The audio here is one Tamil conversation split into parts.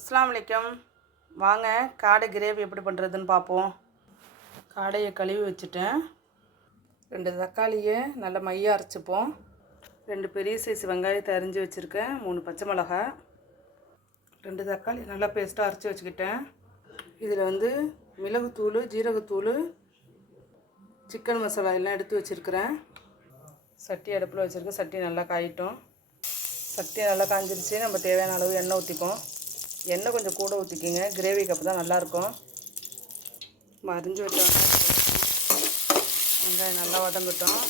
அஸ்ஸலாமு அலைக்கும். வாங்க காடை கிரேவி எப்படி பண்ணுறதுன்னு பார்ப்போம். காடையை கழுவி வச்சுட்டேன். 2 தக்காளியை நல்லா மையாக அரைச்சிப்போம். 2 பெரிய சைஸ் வெங்காயத்தை அரிஞ்சு வச்சுருக்கேன். 3 பச்சை மிளகாய், 2 தக்காளி நல்லா பேஸ்ட்டாக அரைச்சி வச்சுக்கிட்டேன். இதில் மிளகுத்தூள், ஜீரகத்தூள், சிக்கன் மசாலா எல்லாம் எடுத்து வச்சுருக்கிறேன். சட்டி அடுப்பில் வச்சுருக்கேன். சட்டி நல்லா காயிட்டோம். சட்டி நல்லா காஞ்சிருச்சு. நம்ம தேவையான அளவு எண்ணெய் ஊற்றிப்போம். எண்ணெய் கொஞ்சம் கூட ஊற்றிக்கிங்க, கிரேவிக்கு அப்போ தான் நல்லாயிருக்கும். நம்ம அரிஞ்சு வச்ச வெங்காயம் நல்லா வதங்கட்டும்.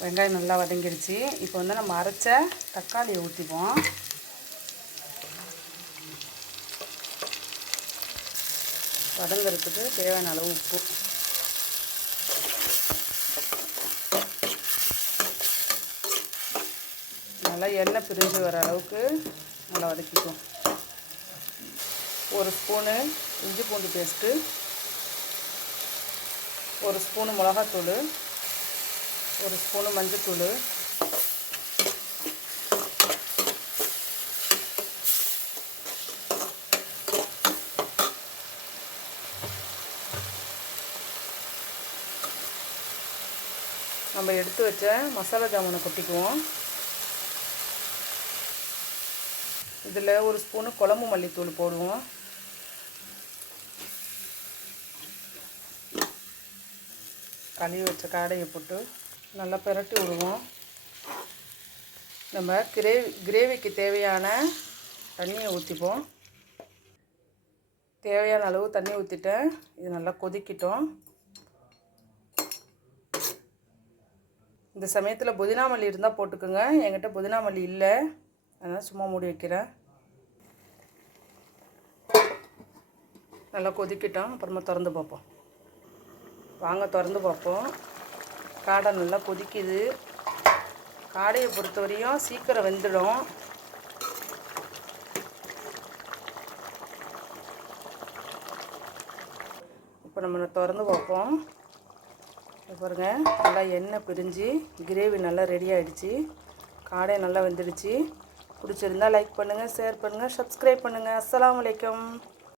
வெங்காயம் நல்லா வதங்கிடுச்சு. இப்போ நம்ம அரைச்ச தக்காளியை ஊற்றிப்போம். வதங்கிறதுக்கு தேவையான அளவு உப்பு. நல்லா எண்ணெய் பிரிஞ்சு வர அளவுக்கு நல்லா வதக்கிக்குவோம். 1 ஸ்பூனு இஞ்சி பூண்டு பேஸ்ட்டு, 1 ஸ்பூனு மிளகாத்தூள், 1 ஸ்பூனு மஞ்சத்தூள், நம்ம எடுத்து வச்ச மசாலா ஜாமானை கொட்டிக்குவோம். இதில் 1 ஸ்பூனு குழம்பு மல்லித்தூள் போடுவோம். கழுவி வச்ச காடையை போட்டு நல்லா பிரட்டி விடுவோம். நம்ம கிரேவிக்கு தேவையான தண்ணியை ஊற்றிப்போம். தேவையான அளவு தண்ணி ஊற்றிட்டேன். இது நல்லா கொதிக்கிட்டோம். இந்த சமயத்தில் புதினா மல்லி இருந்தால் போட்டுக்கோங்க. என்கிட்ட புதினா மல்லி இல்லை, அதனால் சும்மா மூடி வைக்கிறேன். நல்லா கொதிக்கிட்டோம். அப்புறமா திறந்து பார்ப்போம். வாங்க திறந்து பார்ப்போம். காடை நல்லா கொதிக்குது. காடையை பொறுத்த வரையும் சீக்கிரம் வெந்துடும். இப்போ நம்ம திறந்து பார்ப்போம். பாருங்கள், நல்லா எண்ணெய் பிரிஞ்சு கிரேவி நல்லா ரெடி ஆகிடுச்சு. காடை நல்லா வெந்துடுச்சு. பிடிச்சிருந்தால் லைக் பண்ணுங்கள், ஷேர் பண்ணுங்கள், சப்ஸ்கிரைப் பண்ணுங்கள். அஸ்ஸலாமு அலைக்கும்.